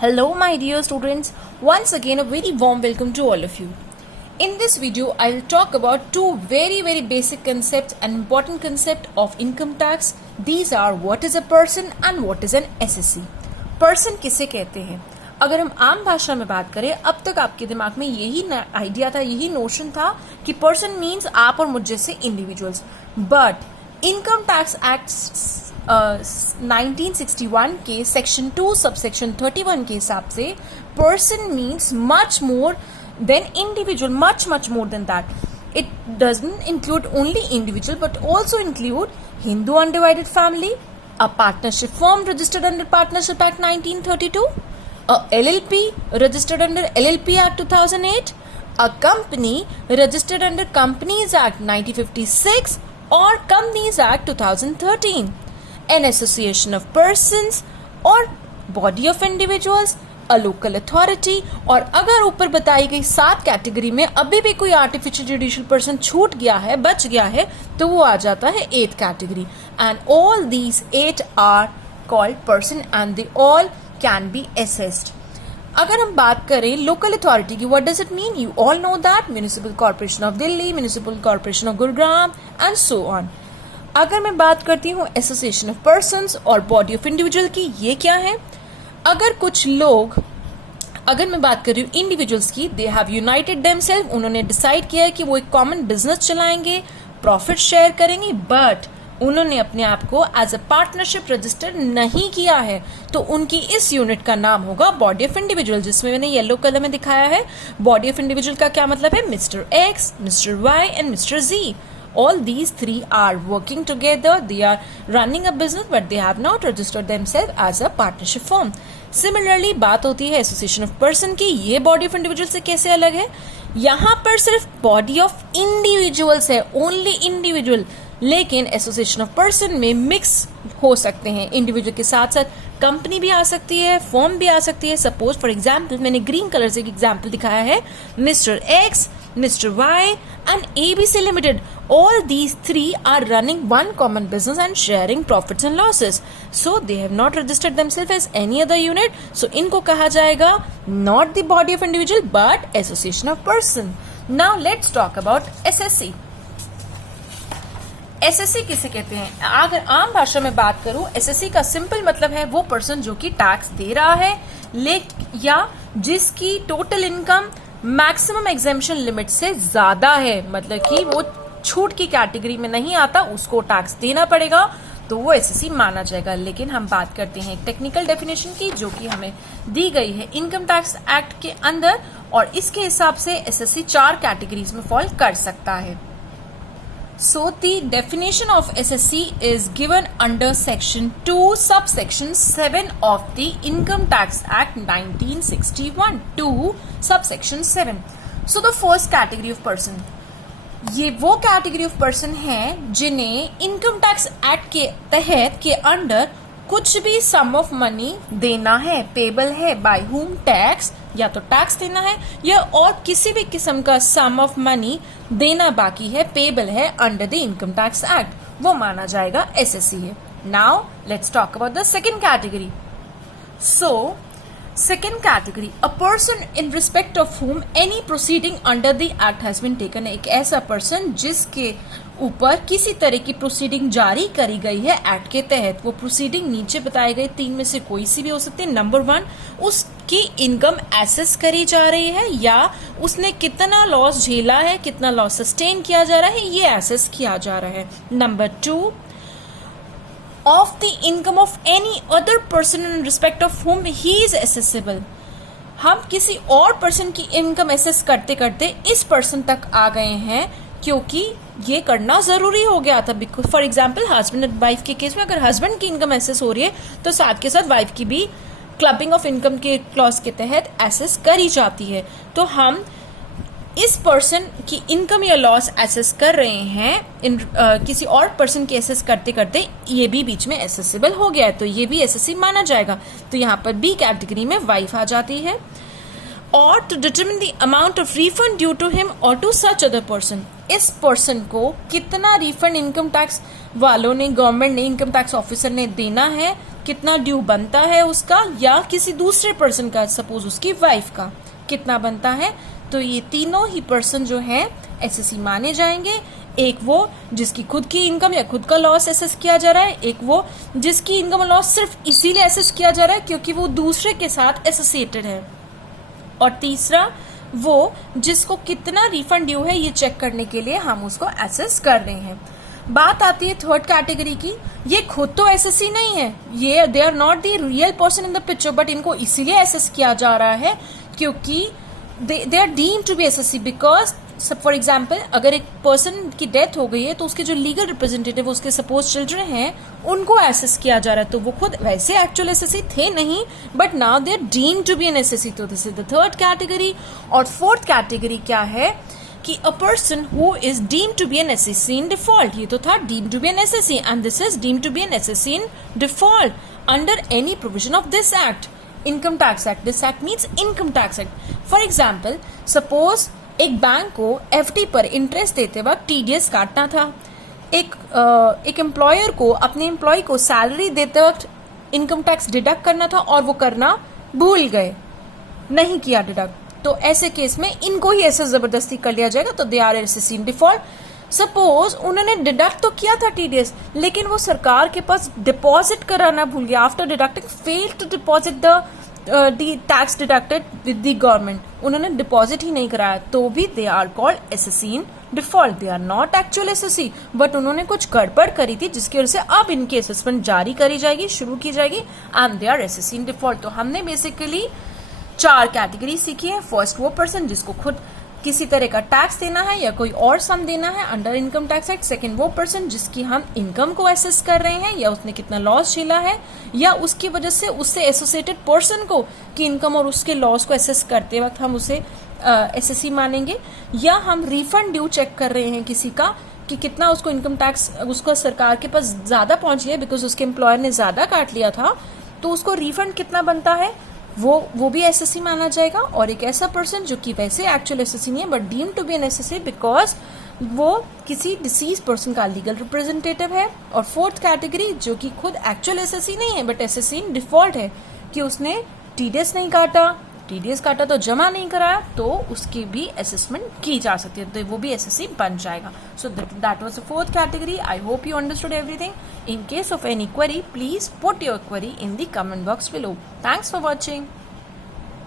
Hello my dear students, once again a very warm welcome to all of you. In this video I will talk about two very basic concepts and important concept of income tax. These are what is a person and what is an SSC. Person किसे कहते हैं? अगर हम आम भाषा में बात करें, अब तक आपके दिमाग में यही आइडिया था, यही नोशन था कि पर्सन मीन्स आप और मुझ जैसे individuals, but income tax act 1961 के सेक्शन 2 सबसेक्शन 31 के हिसाब से person means much more than individual, much more than that. It doesn't include only individual but also include Hindu undivided family, a partnership firm registered under Partnership Act 1932, a LLP registered under LLP Act 2008, a company registered under Companies Act 1956 or Companies Act 2013, an association of persons or body of individuals, a local authority. और अगर ऊपर बताई गई 7 category में अभी भी कोई artificial judicial person छूट गया है, बच गया है, तो वो आ जाता है 8th category. And all these 8 are called person and they all can be assessed. अगर हम बात करें लोकल अथॉरिटी की, what does it mean? You all know that municipal corporation of Delhi, municipal corporation of Gurugram and so on. अगर मैं बात करती हूँ एसोसिएशन ऑफ पर्सन्स और बॉडी ऑफ इंडिविजुअल की, ये क्या है? अगर कुछ लोग, अगर मैं बात कर रही हूँ इंडिविजुअल्स की, दे हैव यूनाइटेड देमसेल्फ, उन्होंने डिसाइड किया है कि वो एक कॉमन बिजनेस चलाएंगे, प्रॉफिट शेयर करेंगे, बट उन्होंने अपने आप को एज अ पार्टनरशिप रजिस्टर नहीं किया है, तो उनकी इस यूनिट का नाम होगा बॉडी ऑफ इंडिविजुअल, जिसमें मैंने येलो कलर में दिखाया है. बॉडी ऑफ इंडिविजुअल का क्या मतलब है? Mr X, Mr Y and Mr G. All these three are working together, they are running a business but they have not registered themselves as a partnership firm. Similarly बात होती है association of person की. ये body of individual से कैसे अलग है? यहाँ पर सिर्फ बॉडी ऑफ इंडिविजुअल्स है, ओनली इंडिविजुअल, लेकिन एसोसिएशन ऑफ पर्सन में मिक्स हो सकते हैं. इंडिविजुअल के साथ साथ कंपनी भी आ सकती है, फर्म भी आ सकती है. सपोज फॉर एग्जाम्पल मैंने ग्रीन कलर से एक एग्जाम्पल दिखाया है, Mr x, Mr. Y and ABC Limited. All these three are running one common business and sharing profits and losses. So they have not registered themselves as any other unit. So इनको कहा जाएगा not the body of individual but association of person. Now let's talk about SSC. SSC किसे कहते हैं? अगर आम भाषा में बात करूं, SSC का सिंपल मतलब है वो पर्सन जो कि टैक्स दे रहा है या जिसकी total income maximum exemption limit से ज्यादा है, मतलब कि वो छूट की कैटेगरी में नहीं आता, उसको टैक्स देना पड़ेगा, तो वो एसएससी माना जाएगा. लेकिन हम बात करते हैं एक टेक्निकल डेफिनेशन की जो कि हमें दी गई है इनकम टैक्स एक्ट के अंदर, और इसके हिसाब से एसएससी 4 कैटेगरीज में फॉल कर सकता है. So the definition of SSC is given under section 2 subsection 7 of the Income Tax Act 1961, 2 subsection 7. So the first category of person, ये वो कैटेगरी ऑफ पर्सन हैं जिन्हें इनकम टैक्स एक्ट के तहत के अंडर कुछ भी सम ऑफ मनी देना है, पेबल है, बाय हुम टैक्स, या तो टैक्स देना है या और किसी भी किस्म का सम ऑफ मनी देना बाकी है, पेबल है under the income tax act, वो माना जाएगा एसएससी है. Now let's talk about the second category. So second category, a person in respect of whom any proceeding under the act has been taken. एक ऐसा person जिसके ऊपर किसी तरह की प्रोसीडिंग जारी करी गई है एक्ट के तहत. वो प्रोसीडिंग नीचे बताए गए 3 में से कोई सी भी हो सकती है. नंबर 1, उसकी इनकम एसेस करी जा रही है या उसने कितना लॉस झेला है, कितना लॉस सस्टेन किया जा रहा है, ये एसेस किया जा रहा है. Number 2, of the income of any other person in respect of whom he is assessable. हम किसी और पर्सन की इनकम एसेस करते करते इस पर्सन तक आ गए हैं क्योंकि ये करना जरूरी हो गया था. For example husband and wife के केस में अगर हस्बैंड की इनकम एसेस हो रही है तो साथ के साथ वाइफ की भी क्लबिंग ऑफ इनकम के क्लॉज के तहत एसेस करी जाती है. तो हम इस पर्सन की इनकम या लॉस एसेस कर रहे हैं किसी और पर्सन की एसेस करते करते ये भी बीच में एसेसिबल हो गया है, तो ये भी एसएससी माना जाएगा. तो यहाँ पर बी कैटेगरी में वाइफ आ जाती है. और to determine the amount of refund due to him और टू सच अदर पर्सन, इस पर्सन को कितना रिफंड इनकम टैक्स वालों ने, गवर्नमेंट ने, इनकम टैक्स ऑफिसर ने देना है, कितना ड्यू बनता है उसका या किसी दूसरे पर्सन का, सपोज उसकी वाइफ का कितना बनता है, तो ये तीनों ही पर्सन जो है एसएससी माने जाएंगे। एक वो जिसकी खुद की इनकम या खुद का लॉस एसेस किया जा रहा है, एक वो जिसकी इनकम और लॉस सिर्फ इसीलिए एसेस किया जा रहा है क्योंकि वो दूसरे के साथ एसोसिएटेड है, और तीसरा वो जिसको कितना रिफंड ड्यू है ये चेक करने के लिए हम उसको एसेस कर रहे हैं। बात आती है थर्ड कैटेगरी की। ये खुद तो एसएससी नहीं है, ये they are not the real person in the picture, but इनको इसीलिए एसेस किया जा रहा है क्योंकि they are deemed to be assessee because for example अगर एक पर्सन की डेथ हो गई है तो उसके जो लीगल रिप्रेजेंटेटिव उसके सपोज चिल्ड्रन हैं उनको एसेस किया जा रहा है, तो वो खुद वैसे एक्चुअल एसएससी थे नहीं, but now they are deemed to be an assessee. तो this is the third category. और फोर्थ कैटेगरी क्या है कि a person who is deemed to be an assessee in default. ये तो था deemed to be an assessee and this is deemed to be an assessee in default under any provision of this act, income tax act. This act means income tax act. For example suppose एक bank को FD पर interest देते वक्त TDS काटना था, एक employer को अपने एम्प्लॉय को सैलरी देते वक्त इनकम टैक्स डिडक्ट करना था और वो करना भूल गए, नहीं किया डिडक्ट, तो ऐसे केस में इनको ही ऐसे जबरदस्ती कर लिया जाएगा, तो they are assessee in default. Suppose उन्होंने डिडक्ट तो किया था टीडीएस लेकिन वो सरकार के पास डिपॉजिट कराना भूल गया, after deducting failed to deposit the tax deducted with the government, उन्होंने डिपॉजिट ही नहीं कराया, तो भी they are called assessee in default. They are not actual assessee but उन्होंने कुछ गड़बड़ करी थी जिसकी वजह से अब इनकी असेसमेंट जारी करी जाएगी, शुरू की जाएगी, and they are assessee in default. तो हमने बेसिकली 4 कैटेगरी सीखी है। फर्स्ट वो पर्सन जिसको खुद किसी तरह का टैक्स देना है या कोई और सम देना है under income tax act. Second वो पर्सन जिसकी हम इनकम को एसेस कर रहे हैं या उसने कितना लॉस झेला है या उसकी वजह से उससे एसोसिएटेड पर्सन को की इनकम और उसके लॉस को एसेस करते वक्त हम उसे एसएससी मानेंगे। या हम रिफंड ड्यू चेक कर रहे हैं किसी का कि कितना उसको इनकम टैक्स उसको सरकार के पास ज्यादा पहुंच गया बिकॉज उसके एम्प्लॉयर ने ज्यादा काट लिया था, तो उसको रिफंड कितना बनता है वो भी एसएससी माना जाएगा। और एक ऐसा पर्सन जो कि वैसे एक्चुअल एसएससी नहीं है but deemed to be an assessee because वो किसी डिसीज पर्सन का लीगल रिप्रेजेंटेटिव है। और फोर्थ कैटेगरी जो कि खुद एक्चुअल एसएससी नहीं है बट एसएससी इन डिफॉल्ट है कि उसने टीडीएस नहीं काटा, टीडीएस काटा तो जमा नहीं कराया, तो उसकी भी असेसमेंट की जा सकती है, तो वो भी एसएससी बन जाएगा। So that was the fourth category. I hope you understood everything. In case of any query, please put your query in the comment box below. Thanks for watching.